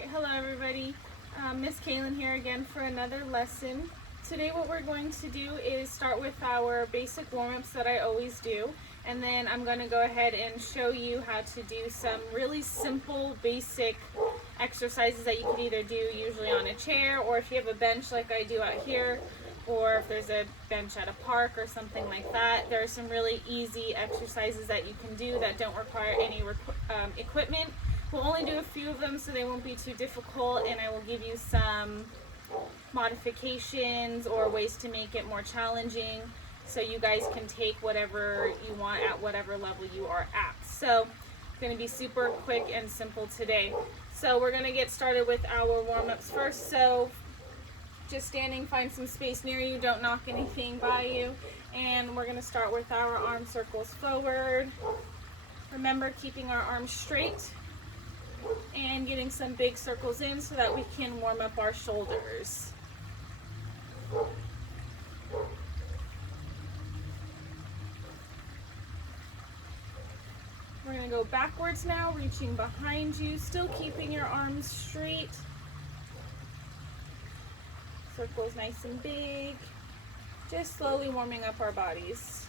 Alright, hello everybody. Miss Kaylin here again for another lesson. Today what we're going to do is start with our basic warm-ups that I always do, and then I'm going to go ahead and show you how to do some really simple basic exercises that you could either do usually on a chair, or if you have a bench like I do out here, or if there's a bench at a park or something like that. There are some really easy exercises that you can do that don't require any equipment. We'll only do a few of them so they won't be too difficult, and I will give you some modifications or ways to make it more challenging so you guys can take whatever you want at whatever level you are at. So it's going to be super quick and simple today. So we're going to get started with our warm-ups first. So just standing, find some space near you, don't knock anything by you, and we're going to start with our arm circles forward. Remember, keeping our arms straight and getting some big circles in so that we can warm up our shoulders. We're going to go backwards now, reaching behind you, still keeping your arms straight. Circles nice and big. Just slowly warming up our bodies.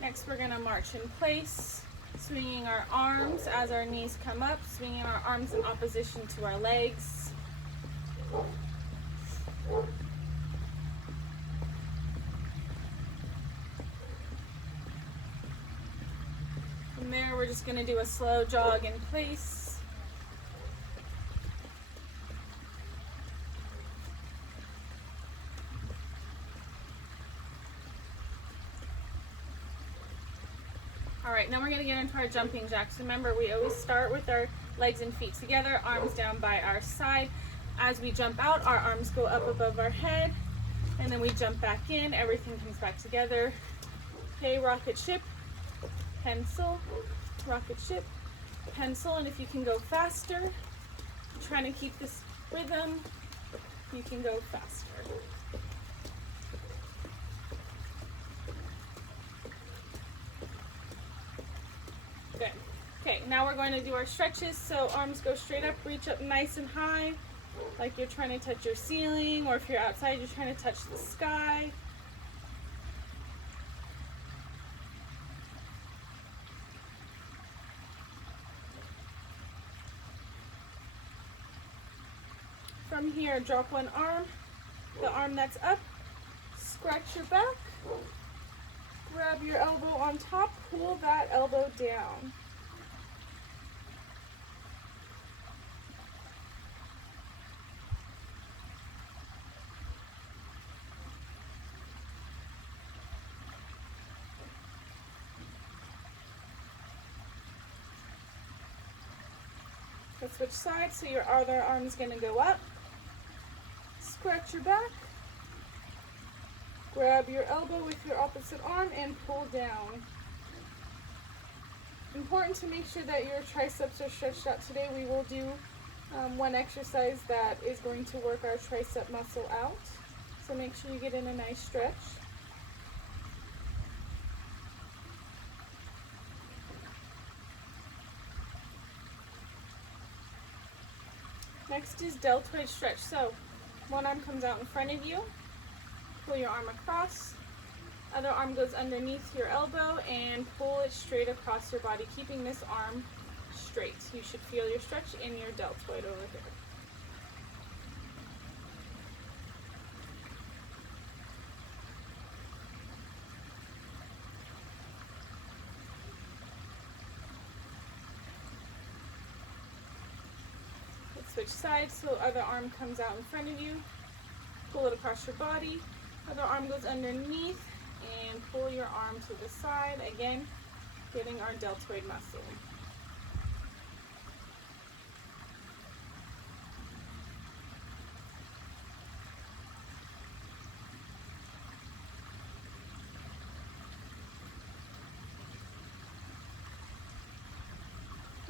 Next, we're going to march in place, swinging our arms as our knees come up, swinging our arms in opposition to our legs. From there, we're just going to do a slow jog in place. Alright, now we're going to get into our jumping jacks. Remember, we always start with our legs and feet together, arms down by our side. As we jump out, our arms go up above our head, and then we jump back in. Everything comes back together. Okay, rocket ship, pencil, rocket ship, pencil, and if you can go faster, trying to keep this rhythm, you can go faster. Good. Okay, now we're going to do our stretches. So arms go straight up, reach up nice and high, like you're trying to touch your ceiling, or if you're outside, you're trying to touch the sky. From here, drop one arm, the arm that's up, scratch your back, grab your elbow on top, pull that elbow down. Let's switch sides, so your other arm is going to go up. Scratch your back, grab your elbow with your opposite arm and pull down. Important to make sure that your triceps are stretched out today. We will do one exercise that is going to work our tricep muscle out. So make sure you get in a nice stretch. Next is deltoid stretch. So one arm comes out in front of you, pull your arm across, other arm goes underneath your elbow and pull it straight across your body, keeping this arm straight. You should feel your stretch in your deltoid over here. Switch sides, so other arm comes out in front of you, pull it across your body, other arm goes underneath, and pull your arm to the side, again, getting our deltoid muscle.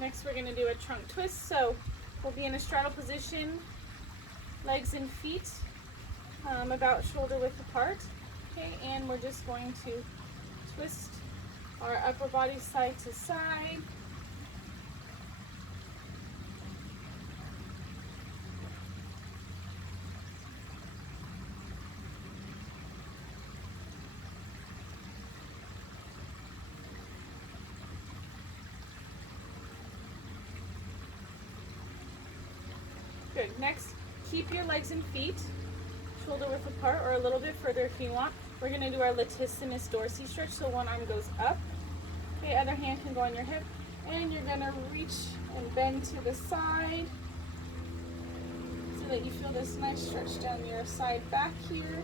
Next, we're going to do a trunk twist, so we'll be in a straddle position, legs and feet about shoulder width apart. Okay, and we're just going to twist our upper body side to side. Good. Next, keep your legs and feet shoulder width apart or a little bit further if you want. We're going to do our latissimus dorsi stretch, so one arm goes up. Okay, other hand can go on your hip, and you're going to reach and bend to the side so that you feel this nice stretch down your side back here.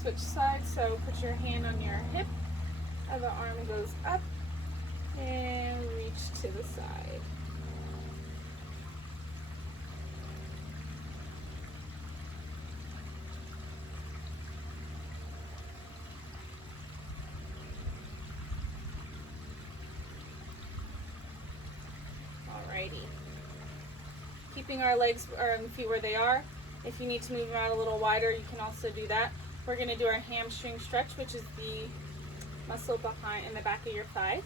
Switch sides, so put your hand on your hip, other arm goes up, and reach to the side. Alrighty. Keeping our legs or feet where they are. If you need to move them out a little wider, you can also do that. We're going to do our hamstring stretch, which is the muscle behind in the back of your thighs.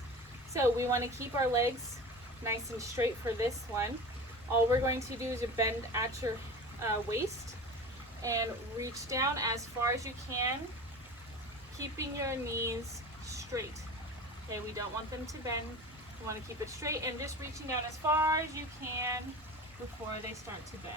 So we want to keep our legs nice and straight for this one. All we're going to do is bend at your waist and reach down as far as you can, keeping your knees straight. Okay, we don't want them to bend. We want to keep it straight and just reaching down as far as you can before they start to bend.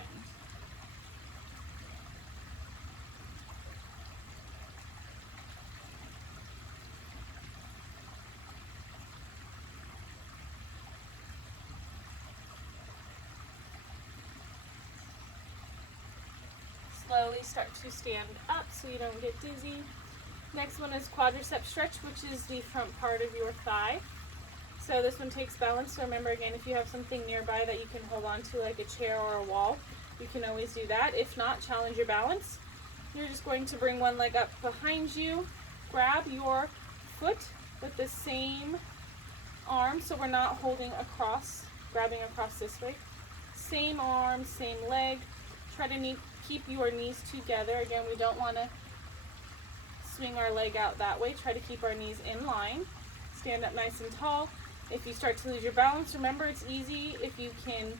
Slowly start to stand up so you don't get dizzy. Next one is quadricep stretch, which is the front part of your thigh. So this one takes balance. So remember, again, if you have something nearby that you can hold on to, like a chair or a wall, you can always do that. If not, challenge your balance. You're just going to bring one leg up behind you, grab your foot with the same arm, so we're not holding across, grabbing across this way. Same arm, same leg. Try to keep your knees together. Again, we don't want to swing our leg out that way. Try to keep our knees in line. Stand up nice and tall. If you start to lose your balance, remember it's easy if you can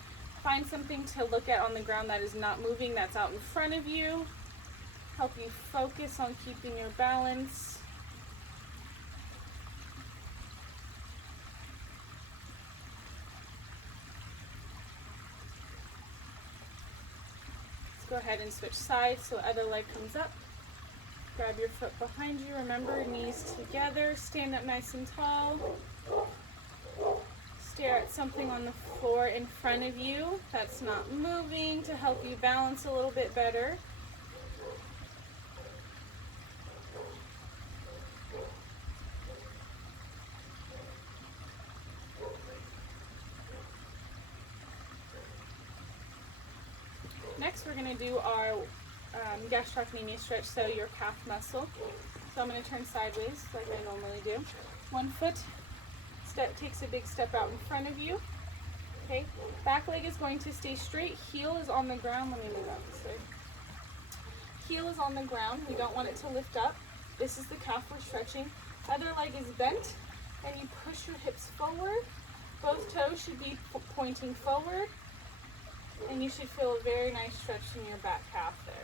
find something to look at on the ground that is not moving, that's out in front of you. Help you focus on keeping your balance. Go ahead and switch sides so other leg comes up. Grab your foot behind you. Remember, knees together. Stand up nice and tall. Stare at something on the floor in front of you that's not moving to help you balance a little bit better. Next, we're going to do our gastrocnemius stretch, so your calf muscle. So I'm going to turn sideways like I normally do. One foot takes a big step out in front of you. Okay, back leg is going to stay straight. Heel is on the ground. Let me move out this way. Heel is on the ground. We don't want it to lift up. This is the calf we're stretching. Other leg is bent, and you push your hips forward. Both toes should be pointing forward. And you should feel a very nice stretch in your back calf there.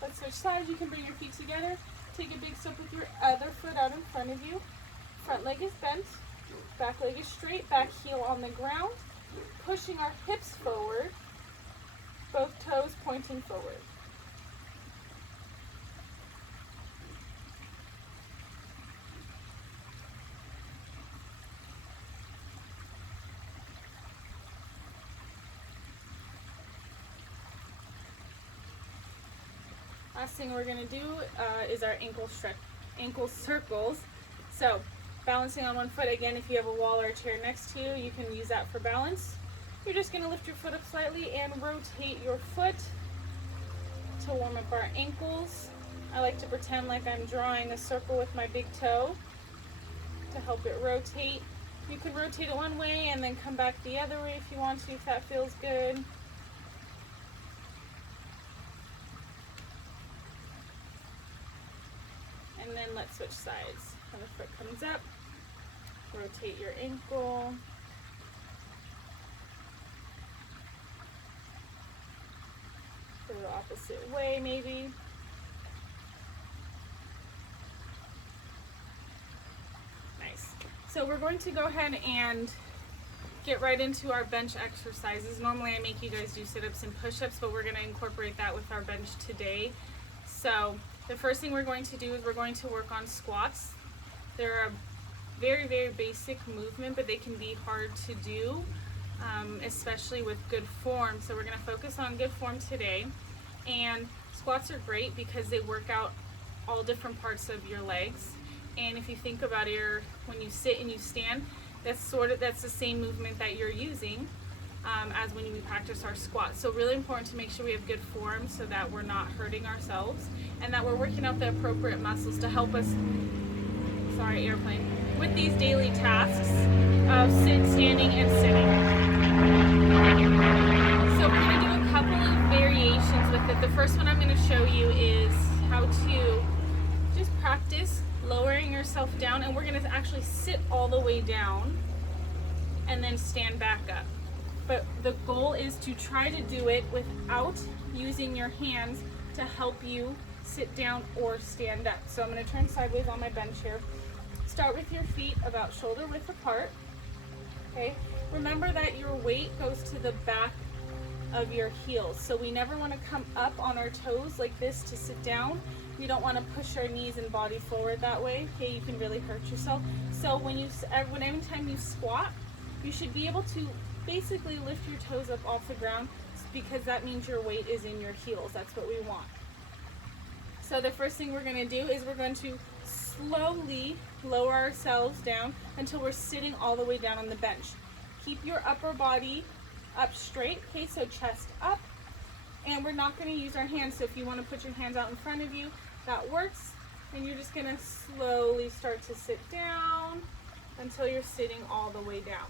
Let's switch sides. You can bring your feet together. Take a big step with your other foot out in front of you. Front leg is bent. Back leg is straight. Back heel on the ground. Pushing our hips forward. Both toes pointing forward. Last thing we're going to do is our ankle circles. So balancing on one foot. Again, if you have a wall or a chair next to you, you can use that for balance. You're just going to lift your foot up slightly and rotate your foot to warm up our ankles. I like to pretend like I'm drawing a circle with my big toe to help it rotate. You can rotate it one way and then come back the other way if you want to, if that feels good. And then let's switch sides. When the foot comes up, rotate your ankle. Go the opposite way maybe. Nice. So we're going to go ahead and get right into our bench exercises. Normally I make you guys do sit-ups and push-ups, but we're going to incorporate that with our bench today. So the first thing we're going to do is we're going to work on squats. They're a very, very basic movement, but they can be hard to do, especially with good form. So we're going to focus on good form today. And squats are great because they work out all different parts of your legs. And if you think about it, when you sit and you stand, that's the same movement that you're using as when we practice our squats. So really important to make sure we have good form so that we're not hurting ourselves and that we're working out the appropriate muscles to help us, with these daily tasks of standing and sitting. So we're going to do a couple of variations with it. The first one I'm going to show you is how to just practice lowering yourself down, and we're going to actually sit all the way down and then stand back up. But the goal is to try to do it without using your hands to help you sit down or stand up. So I'm going to turn sideways on my bench here. Start with your feet about shoulder width apart. Okay. Remember that your weight goes to the back of your heels. So we never want to come up on our toes like this to sit down. We don't want to push our knees and body forward that way. Okay, you can really hurt yourself. So anytime you squat, you should be able to basically lift your toes up off the ground, because that means your weight is in your heels. That's what we want. So the first thing we're going to do is we're going to slowly lower ourselves down until we're sitting all the way down on the bench. Keep your upper body up straight, okay, so chest up, and we're not going to use our hands. So if you want to put your hands out in front of you, that works, and you're just going to slowly start to sit down until you're sitting all the way down.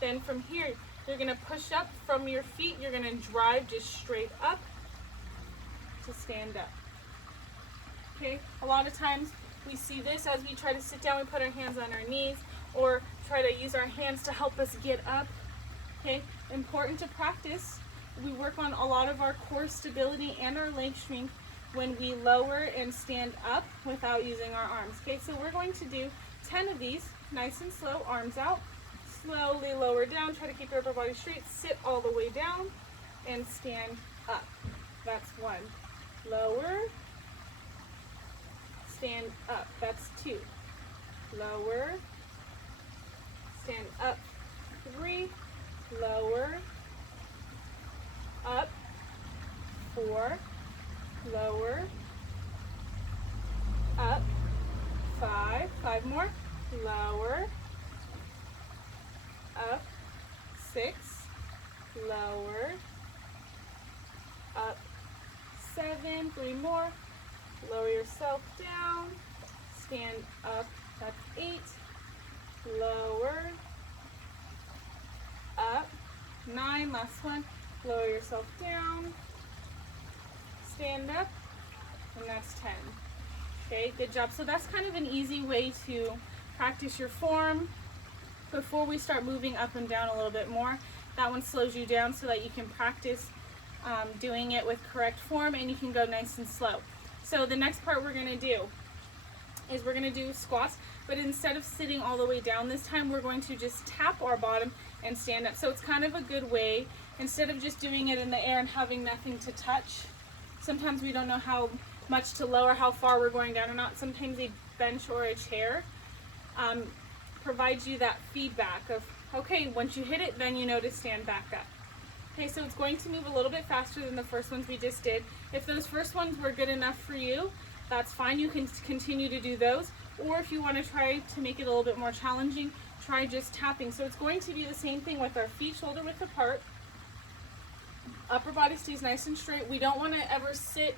Then from here, you're going to push up from your feet. You're going to drive just straight up to stand up. Okay, a lot of times we see this as we try to sit down, we put our hands on our knees or try to use our hands to help us get up. Okay, important to practice. We work on a lot of our core stability and our leg strength when we lower and stand up without using our arms. Okay, so we're going to do 10 of these, nice and slow, arms out. Slowly lower down, try to keep your upper body straight, sit all the way down, and stand up. That's 1. Lower, stand up. That's 2. Lower, stand up. 3. Lower, up. 4. Lower, up. 5. 5 more. Lower, up. 6. Lower, up. 7. 3 more. Lower yourself down. Stand up. That's 8. Lower, up. 9. Last one. Lower yourself down. Stand up. And that's 10. Okay, good job. So that's kind of an easy way to practice your form before we start moving up and down a little bit more. That one slows you down so that you can practice doing it with correct form, and you can go nice and slow. So the next part we're going to do is we're going to do squats, but instead of sitting all the way down this time, we're going to just tap our bottom and stand up. So it's kind of a good way, instead of just doing it in the air and having nothing to touch. Sometimes we don't know how much to lower, how far we're going down or not. Sometimes a bench or a chair provides you that feedback of, okay, once you hit it, then you know to stand back up. Okay, so it's going to move a little bit faster than the first ones we just did. If those first ones were good enough for you, that's fine. You can continue to do those. Or if you want to try to make it a little bit more challenging, try just tapping. So it's going to be the same thing with our feet shoulder width apart. Upper body stays nice and straight. We don't want to ever sit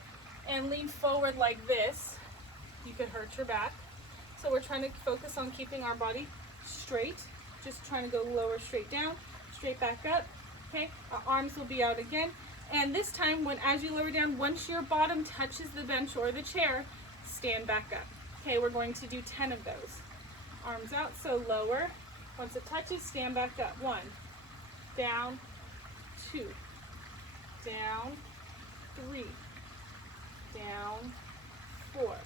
and lean forward like this. You could hurt your back. So we're trying to focus on keeping our body straight. Just trying to go lower, straight down, straight back up. Okay, our arms will be out again. And this time, as you lower down, once your bottom touches the bench or the chair, stand back up. Okay, we're going to do 10 of those. Arms out, so lower. Once it touches, stand back up. 1, down, 2, down, 3, down, 4,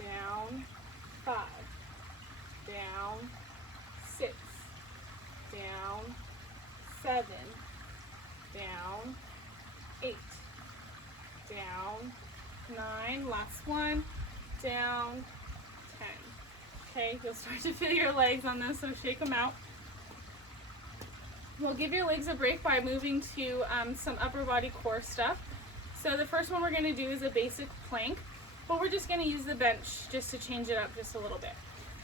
down, 5, down, 6, down, 7, down, 8, down, 9, last one, down, 10. Okay, you'll start to feel your legs on this, so shake them out. We'll give your legs a break by moving to some upper body core stuff. So the first one we're going to do is a basic plank, but we're just going to use the bench just to change it up just a little bit.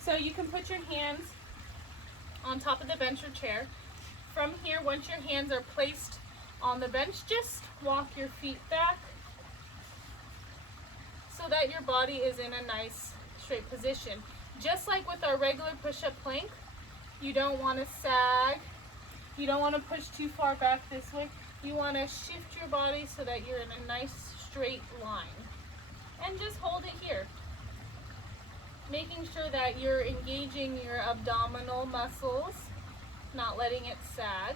So you can put your hands on top of the bench or chair. From here, once your hands are placed on the bench, just walk your feet back so that your body is in a nice straight position. Just like with our regular push-up plank, you don't want to sag, you don't want to push too far back this way. You want to shift your body so that you're in a nice straight line. And just hold it here, making sure that you're engaging your abdominal muscles, not letting it sag.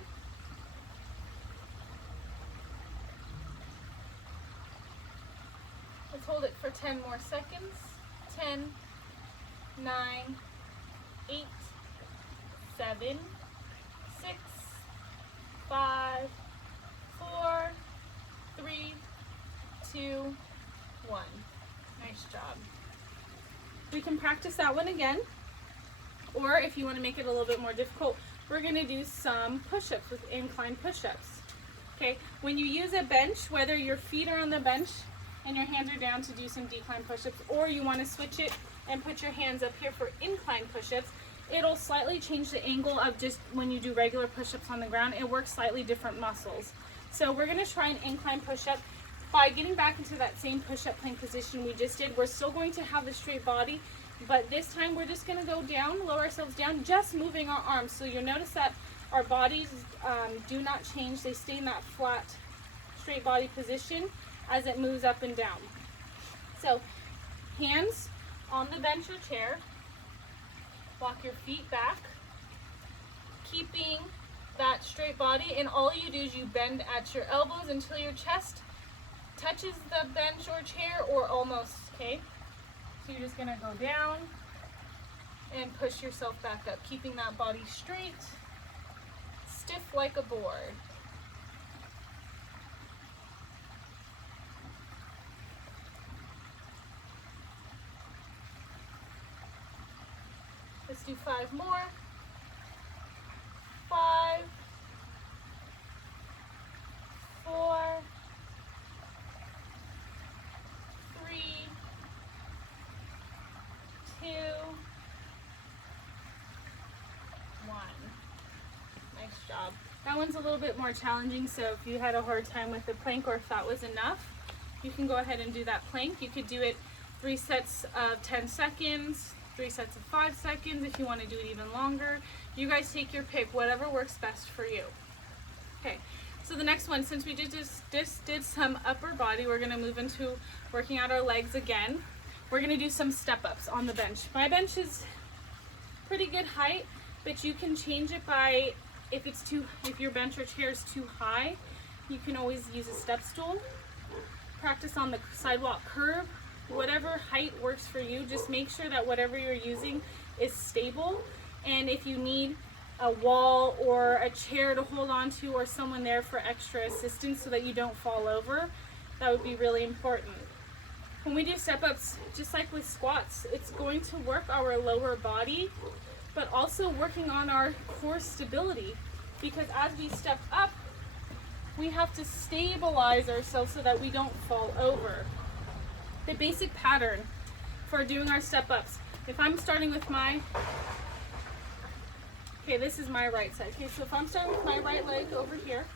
Let's hold it for 10 more seconds. 10, 9, 8, 7, 6, 5, 4, 3, 2, 1. Nice job. We can practice that one again, or if you want to make it a little bit more difficult, we're going to do some push-ups with incline push-ups. Okay, when you use a bench, whether your feet are on the bench and your hands are down to do some decline push-ups, or you want to switch it and put your hands up here for incline push-ups, it'll slightly change the angle of just when you do regular push-ups on the ground. It works slightly different muscles. So we're going to try an incline push-up. By getting back into that same push-up plank position we just did, we're still going to have the straight body, but this time we're just going to go down, lower ourselves down, just moving our arms. So you'll notice that our bodies do not change. They stay in that flat, straight body position as it moves up and down. So hands on the bench or chair, walk your feet back, keeping that straight body, and all you do is you bend at your elbows until your chest touches the bench or chair, or almost, okay? So you're just gonna go down and push yourself back up, keeping that body straight, stiff like a board. Let's do 5 more. 5, 4, 3, 2, 1. Nice job. That one's a little bit more challenging, so if you had a hard time with the plank or if that was enough, you can go ahead and do that plank. You could do it 3 sets of 10 seconds, 3 sets of 5 seconds if you want to do it even longer. You guys take your pick, whatever works best for you. Okay, so the next one, since we just did some upper body, we're going to move into working out our legs again. We're going to do some step-ups on the bench. My bench is pretty good height, but you can change it by, if your bench or chair is too high, you can always use a step stool. Practice on the sidewalk curb. Whatever height works for you, just make sure that whatever you're using is stable. And if you need a wall or a chair to hold on to, or someone there for extra assistance so that you don't fall over, that would be really important. When we do step-ups, just like with squats, it's going to work our lower body, but also working on our core stability, because as we step up, we have to stabilize ourselves so that we don't fall over. The basic pattern for doing our step-ups, if I'm starting with my Okay, this is my right side. Okay, so if I'm starting with my right leg over here,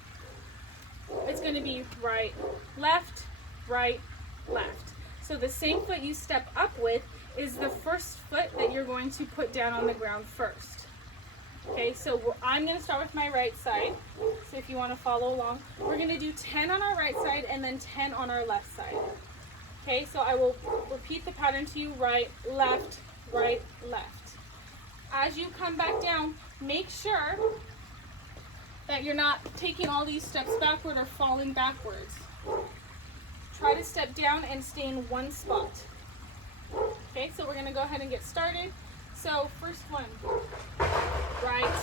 it's going to be right, left, right, left. So the same foot you step up with is the first foot that you're going to put down on the ground first. Okay, so I'm going to start with my right side. So if you want to follow along, we're going to do 10 on our right side and then 10 on our left side. Okay, so I will repeat the pattern to you: right, left, left. As you come back down, make sure that you're not taking all these steps backward or falling backwards. Try to step down and stay in one spot. Okay, so we're going to go ahead and get started. So first one, right,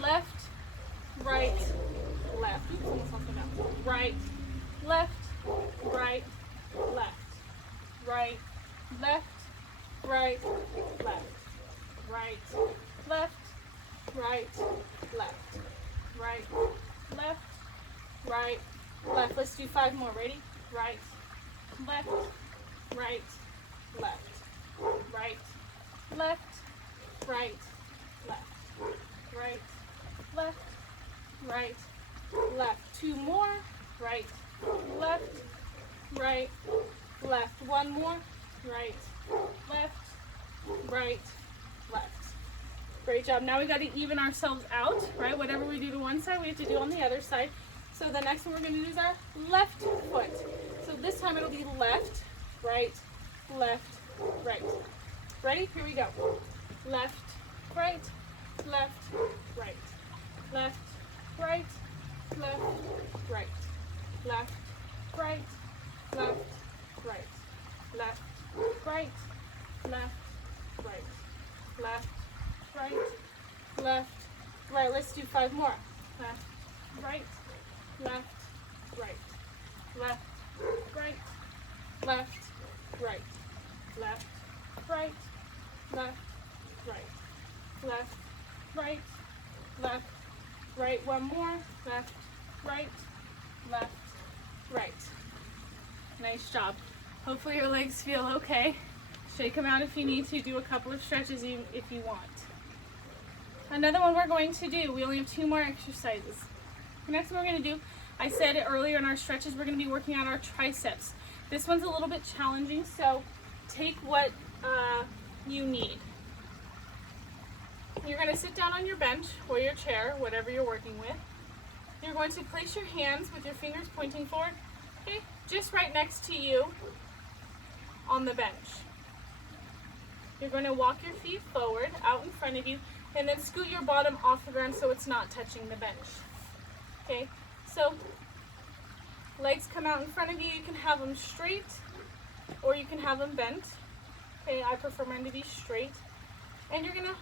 left, right, left. Oops, almost lost my mouse. Right, left, right, left. Right, left, right, left. Right, left, right, left. Right, left, right, left. Let's do 5 more. Ready? Right, left, right, left. Right, left, right, left. Right, left, right, left. 2 more. Right, left, right, left. 1 more. Right, left, right, left. Great job. Now we got to even ourselves out, right? Whatever we do to one side, we have to do on the other side. So the next one we're going to do is our left foot. So this time it'll be left, right, right. Ready? Here we go. Left, right, left, right. Left, right, left, right. Left, right, left, right. Left, right, left, right. Left, right, left, right. Let's do 5 more. Left, right, left, right. Left, right, left, right. Left, right, left, right. Left, right, left, right. 1 more. Left, right, left, right. Nice job. Hopefully your legs feel okay. Shake them out if you need to. Do a couple of stretches if you want. Another one we're going to do, we only have 2 more exercises. The next one we're going to do, I said it earlier in our stretches, we're going to be working on our triceps. This one's a little bit challenging, so take what you need. You're going to sit down on your bench or your chair, whatever you're working with. You're going to place your hands with your fingers pointing forward, okay, just right next to you on the bench. You're going to walk your feet forward, out in front of you, and then scoot your bottom off the ground so it's not touching the bench. Okay, so legs come out in front of you. You can have them straight or you can have them bent. Okay, I prefer mine to be straight. And you're gonna,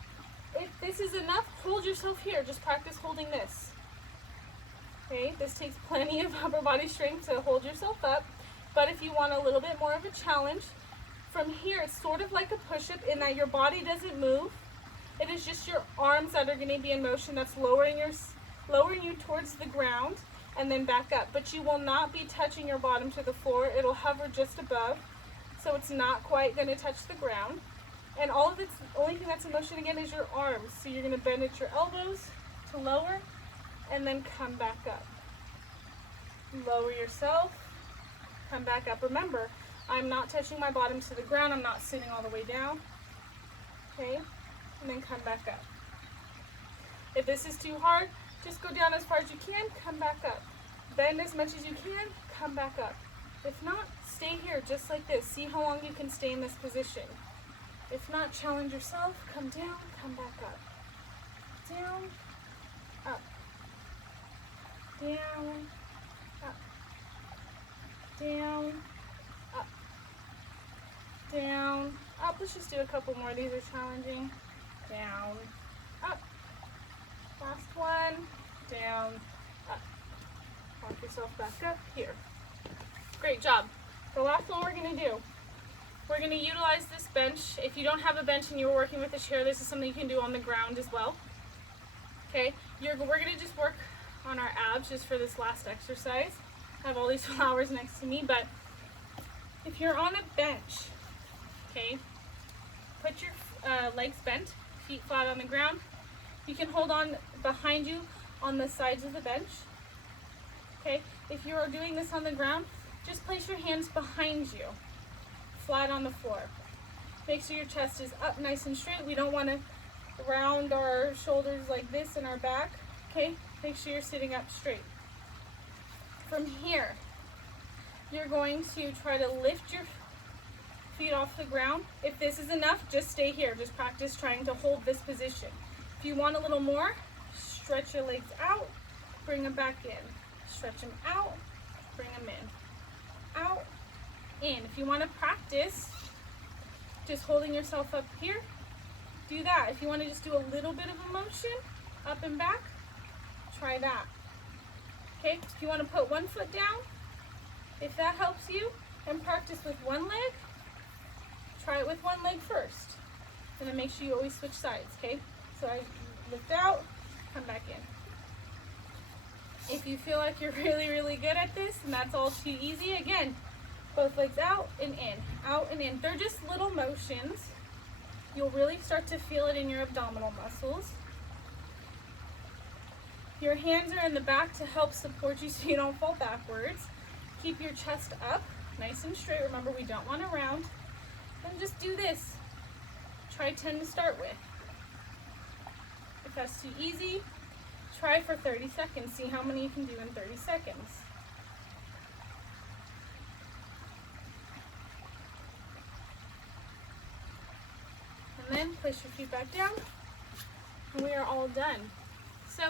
if this is enough, hold yourself here. Just practice holding this. Okay, this takes plenty of upper body strength to hold yourself up. But if you want a little bit more of a challenge, from here it's sort of like a push-up in that your body doesn't move. It is just your arms that are going to be in motion. That's lowering you towards the ground and then back up. But you will not be touching your bottom to the floor. It'll hover just above, so it's not quite going to touch the ground. And all of it's, the only thing that's in motion again is your arms. So you're going to bend at your elbows to lower and then come back up. Lower yourself, come back up. Remember, I'm not touching my bottom to the ground. I'm not sitting all the way down. Okay? And then come back up. If this is too hard, just go down as far as you can, come back up. Bend as much as you can, come back up. If not, stay here just like this. See how long you can stay in this position. If not, challenge yourself. Come down, come back up. Down, up. Down, up. Down, up. Down, up. Let's just do a couple more. These are challenging. Down, up. Last one. Down, up. Walk yourself back up here. Great job. The last one we're going to do, we're going to utilize this bench. If you don't have a bench and you're working with a chair, this is something you can do on the ground as well. Okay, we're going to just work on our abs just for this last exercise. I have all these flowers next to me, but if you're on a bench, okay, put your legs bent, feet flat on the ground, You can hold on behind you on the sides of the bench. Okay, if you are doing this on the ground, just place your hands behind you, flat on the floor. Make sure your chest is up nice and straight. We don't want to round our shoulders like this in our back. Okay, make sure you're sitting up straight. From here, you're going to try to lift your feet off the ground. If this is enough, just stay here. Just practice trying to hold this position. If you want a little more, stretch your legs out, bring them back in. Stretch them out, bring them in. Out, in. If you want to practice just holding yourself up here, do that. If you want to just do a little bit of a motion, up and back, try that. Okay, if you want to put one foot down, if that helps you, and practice with one leg, try it with one leg first. And then make sure you always switch sides, okay? So I lift out, come back in. If you feel like you're really, really good at this and that's all too easy, again, both legs out and in, out and in. They're just little motions. You'll really start to feel it in your abdominal muscles. Your hands are in the back to help support you so you don't fall backwards. Keep your chest up, nice and straight. Remember, we don't want to round. And just do this. Try 10 to start with. If that's too easy, try for 30 seconds. See how many you can do in 30 seconds. And then place your feet back down, and we are all done. So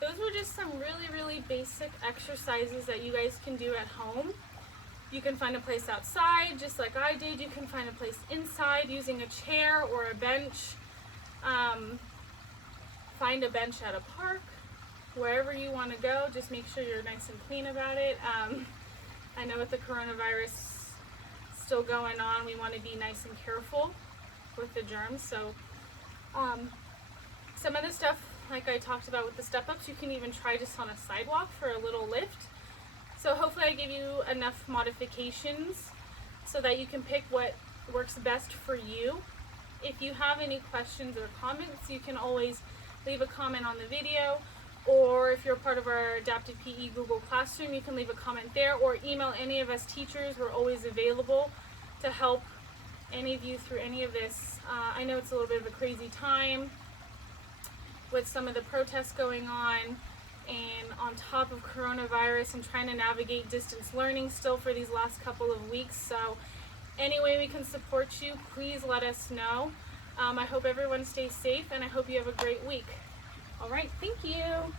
those were just some really, really basic exercises that you guys can do at home. You can find a place outside, just like I did. You can find a place inside using a chair or a bench. Find a bench at a park, wherever you want to go. Just make sure you're nice and clean about it. I know with the coronavirus still going on, we want to be nice and careful with the germs. So some of the stuff, like I talked about with the step-ups, you can even try just on a sidewalk for a little lift. So hopefully I give you enough modifications so that you can pick what works best for you. If you have any questions or comments, you can always leave a comment on the video, or if you're part of our Adapted PE Google Classroom, you can leave a comment there, or email any of us teachers. We're always available to help any of you through any of this. I know it's a little bit of a crazy time with some of the protests going on, and on top of coronavirus and trying to navigate distance learning still for these last couple of weeks. So any way we can support you, please let us know. I hope everyone stays safe, and I hope you have a great week. All right, thank you.